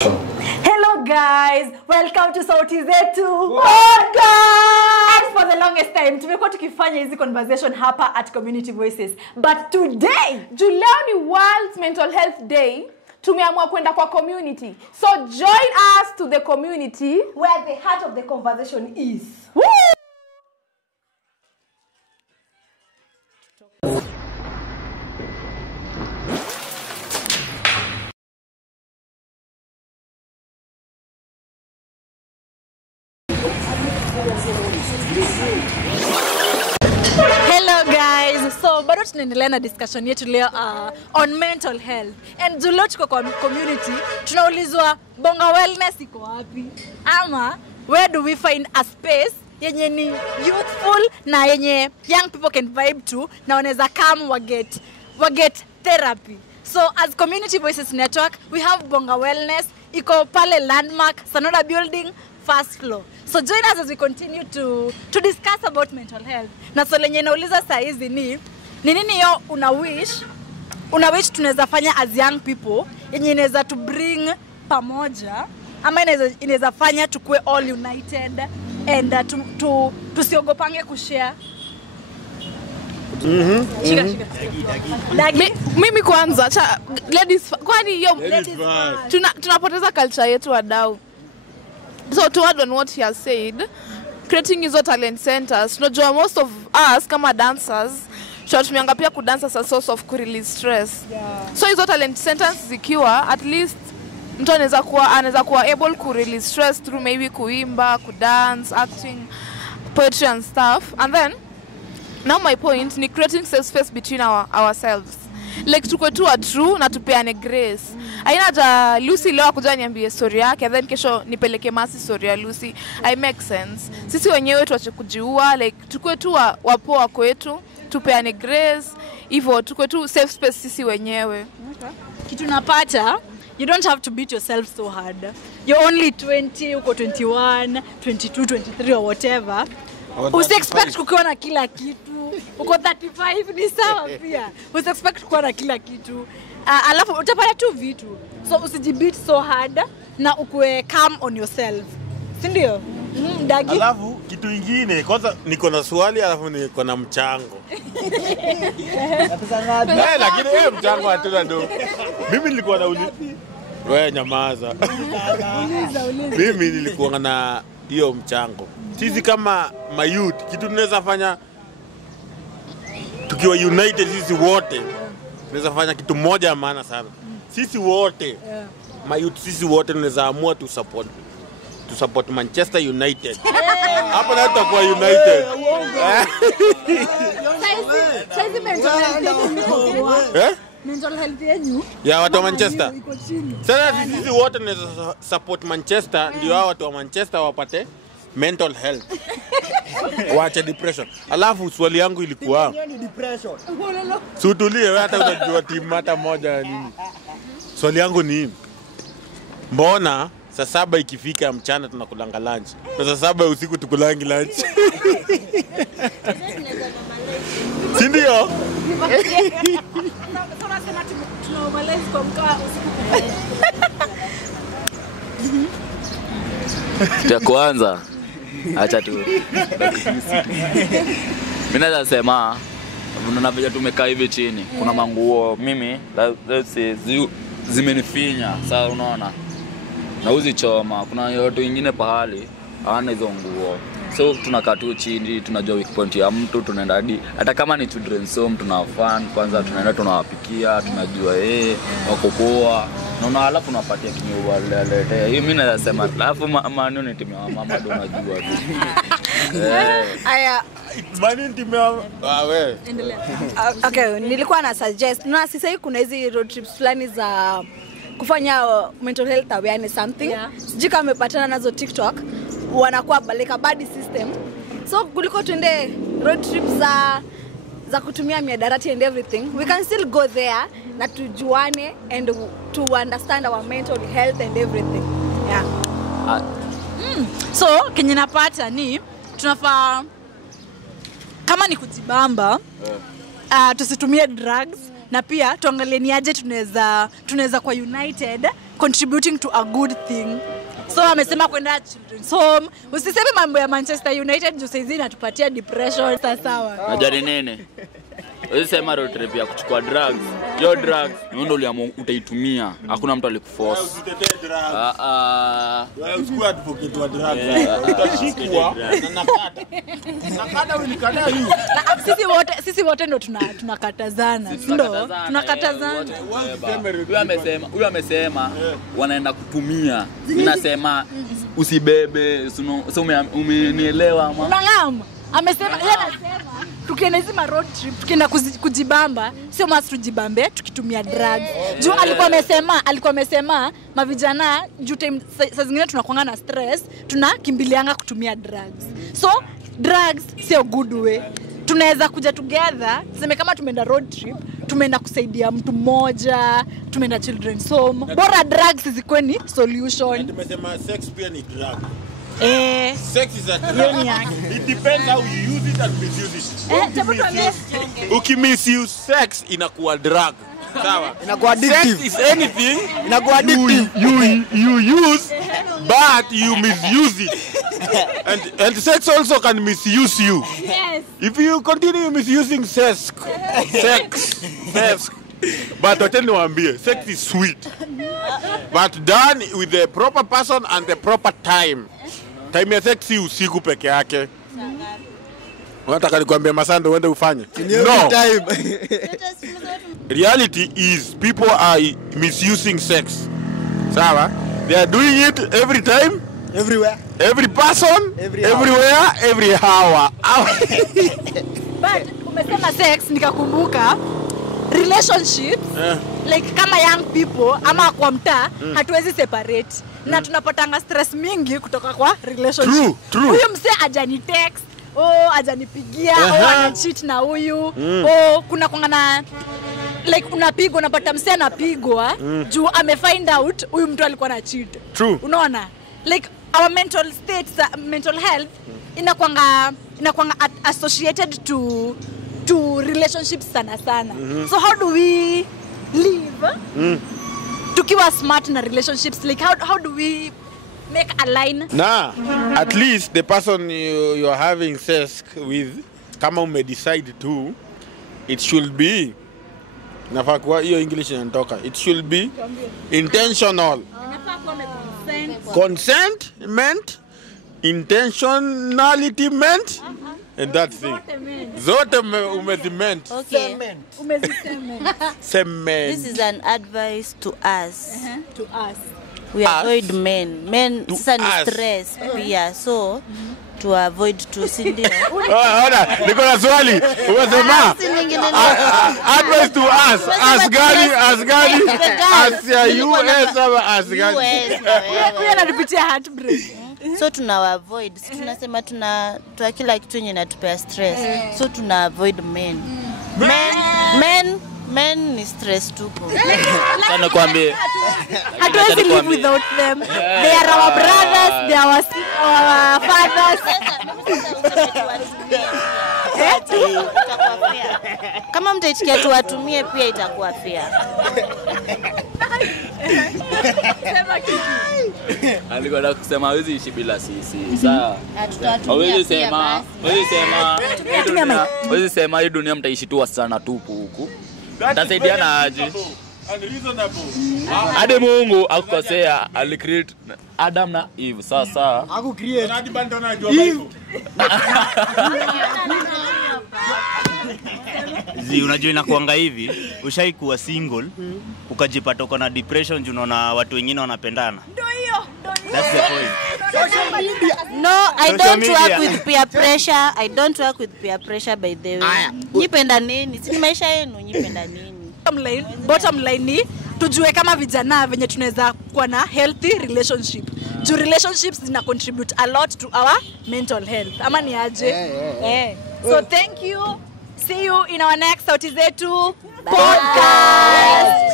Hello guys, welcome to Sauti Zetu podcast. And for the longest time tumekuwa tukifanya hizi conversation hapa at Community Voices, but today Leo ni World Mental Health Day. Tumeamua kwenda kwa community. So join us to the community where the heart of the conversation is. Woo! Hello guys, so bado tunaendelea na discussion yetu leo on mental health. And leo tuko kwa community, tunaulizwa Bonga Wellness iko wapi? Ama where do we find a space yenye ni youthful na yenye young people can vibe to na wanaweza come waget therapy. So as Community Voices Network, we have Bonga Wellness, iko pale Landmark, Sanoda Building, first floor. So join us as we continue to discuss about mental health. Na so lenye nauliza saa hizi ni nini yo una wish tunaweza fanya as young people yenye inaweza to bring pamoja ama inaweza fanya tukue all united and tusiogopange kushare. Mimi kwanza ladies kwani hiyo tunapoteza culture yetu wadau. So to add on what he has said, creating hizo talent centers, tunajua most of us kama dancers tunatumianga pia kudance as a source of release stress. Yeah. So hizo talent centers zikiwa at least mtu anaweza kuwa able ku release stress through maybe kuimba, kudance, acting, poetry and stuff. And then now my point ni creating safe space between ourselves. Like tukwe tu true na tupeane grace. Aina hata Lucy leo akuja niambie story yake, then kesho nipeleke Masi story ya Lucy. I make sense. Sisi wenyewe tuache kujiua, like tukwe tu wapoa kwetu, tupeane grace, hivyo tukwe tu safe space sisi wenyewe. Okay. Kitu napata, you don't have to beat yourself so hard. You're only 20, uko 21, 22, 23 or whatever. Usi-expect kukiwa na kila kitu. Uko 35 ni sawa pia. Usi-expect kukiwa na kila kitu. Alafu utapata tu vitu. So usijibit so hard na ukue calm on yourself. Si ndio? Dagi. Alafu kitu ingine, kwanza niko na swali alafu niko na mchango. Lakini mchango hatuna ndo. Mimi nilikuwa na wewe nyamaza. Mimi nilikuwa na hiyo mchango. Sisi kama mayouth kitu tunaweza fanya tukiwa united sisi wote. Tunaweza fanya kitu moja maana sana. Sisi wote mayouth sisi wote tunaweza amua to support Manchester United. Hapo na tutakuwa United. Saizi mental health yenu. Ya watu wa Manchester. Sasa sisi wote tunaweza support Manchester ndio hao watu wa Manchester wapate mental health. Waache depression. Alafu swali yangu ilikuwa Sutulie wewe hata unajua timu hata moja ya nini. Swali yangu ni mbona saa 7 ikifika mchana tunakulanga lunch na saa 7 usiku tukulangi lunch? Si ndio? Ya kwanza acha tu. Mimi naweza sema unavyo tumekaa hivi chini. Kuna manguo mimi let's say zimenifinya. Sasa unaona? Na uzichoma. Kuna watu wengine pahali hawana hizo nguo. So tunakaa tu chini, tunajua weak point ya mtu, tunaenda hadi hata kama ni children's home tunafan, kwanza tunaenda tunawapikia, tunajua wako poa. Na alafu unapatia kinywa lete. Hiyo mimi naweza sema alafu maneno ni timu ya mama ndio unajua tu. Aya, Mani timu wewe. Endelea. Okay, nilikuwa na suggest. Na sasa hivi kuna hizi road trips fulani za kufanya mental health awareness something. Yeah. Sijui kama umepatana nazo TikTok, wanakuwa like a body system. So kuliko tuende road trips za kutumia miadarati and everything, we can still go there na tujuane and to understand our mental health and everything. Yeah. So kenye napata ni tunafaa kama ni kujibamba tusitumie drugs na pia tuangalie ni aje tunaweza kwa united contributing to a good thing. So amesema kwenda children's home. Usiseme mambo ya Manchester United juu saizi inatupatia depression. Sawa. Najua nini? Usisema road trip ya kuchukua drugs. Yo drugs, ndio uliamua utaitumia. Hakuna mtu alikuforce. Usikue advocate wa drugs. Utashikwa na nakata. Nakata unikata hiyo. Sisi wote ndo tunakatazana. Ndio, tunakatazana. Huyu amesema wanaenda kutumia. Mimi nasema usibebe, so umenielewa ama? Unangam. Amesema yeye anasema tukienda hizi road trip, tukienda kujibamba, sio must tujibambe tukitumia drugs. Juu alikuwa amesema mavijana juu time saa zingine tunakuanga na stress, tunakimbilianga kutumia drugs. So drugs sio good way. Tunaweza kuja together, sema kama tumeenda road trip, tumeenda kusaidia mtu mmoja, tumeenda children's home. Bora drugs zikuwe ni solution. Tumesema sex pia ni drug. Sex is a drug. It depends how you use it and misuse it. Ukimissuse sex inakuwa drug. Sawa? Inakuwa addictive. Sex is anything Inakuwa addictive. You use but you misuse it. And sex also can misuse you. Yes. If you continue misusing sex. But I tell you, sex is sweet. But done with the proper person and the proper time. Time ya sex si usiku peke yake. Unataka nikwambie masando uende ufanye? No. Reality is people are misusing sex. Sawa? They are doing it every time, Everywhere. every person, everywhere, every hour. But umesema sex nikakumbuka relationships like kama young people ama kwa mtaa hatuwezi separate na tunapotanga stress mingi kutoka kwa relationship. True. Huyu mse ajani text, ajanipigia, ana cheat na huyu. Kuna kwangana like unapigwa, unapata mse anapigwa juu amefind out huyu mtu alikuwa na cheat. True. Unaona? Like our mental states, mental health inakwanga associated to relationships sana. So how do we live tukiwa smart na relationships? Like how do we make a line? Nah, at least the person you're having sex with, kama ume decide to, it should be, nafaa kuwa hiyo English inatoka, it should be intentional. Consent meant, intentionality meant, and that thing. Zote umeziment. Okay. Cement. This is an advice to us. To us. We avoid men. Men To sasa ni us. stress pia. So to avoid to sindio. Ona, niko na swali. Umesema advice to us. As gani. As ya US ama as gani. Huyu ananipitia heartbreak. So tuna avoid. Si tunasema tuna kila kitu yenye inatupea stress. So tuna avoid men. Men ni stress tupo. Sana kwambie. Hatuwezi live without them. They are our brothers, they are our fathers. Kama mtaitikia tuwatumie pia itakuwa fair. Alikuwa na kusema hawezi ishi bila sisi. Sawa. Hawezi sema hii dunia mtaishi tu sana tupu huku. Tasaidiana aje? Hadi Mungu akukosea, alicreate Adam na Eve. Sasa Akukreate. Unajua inakuanga hivi, ushaikuwa single, ukajipata uko na depression juu unaona watu wengine wanapendana. Ndio hiyo. That's the point. No, I Social don't media. work with peer pressure. I don't work with peer pressure by the way. Nyipenda nini? Si maisha yenu, nyipenda nini? Bottom line ni tujue kama vijana venye tunaweza kuwa na healthy relationship. Juu relationships zina contribute a lot to our mental health. Ama ni aje? So thank you. See you in our next Sauti Zetu podcast.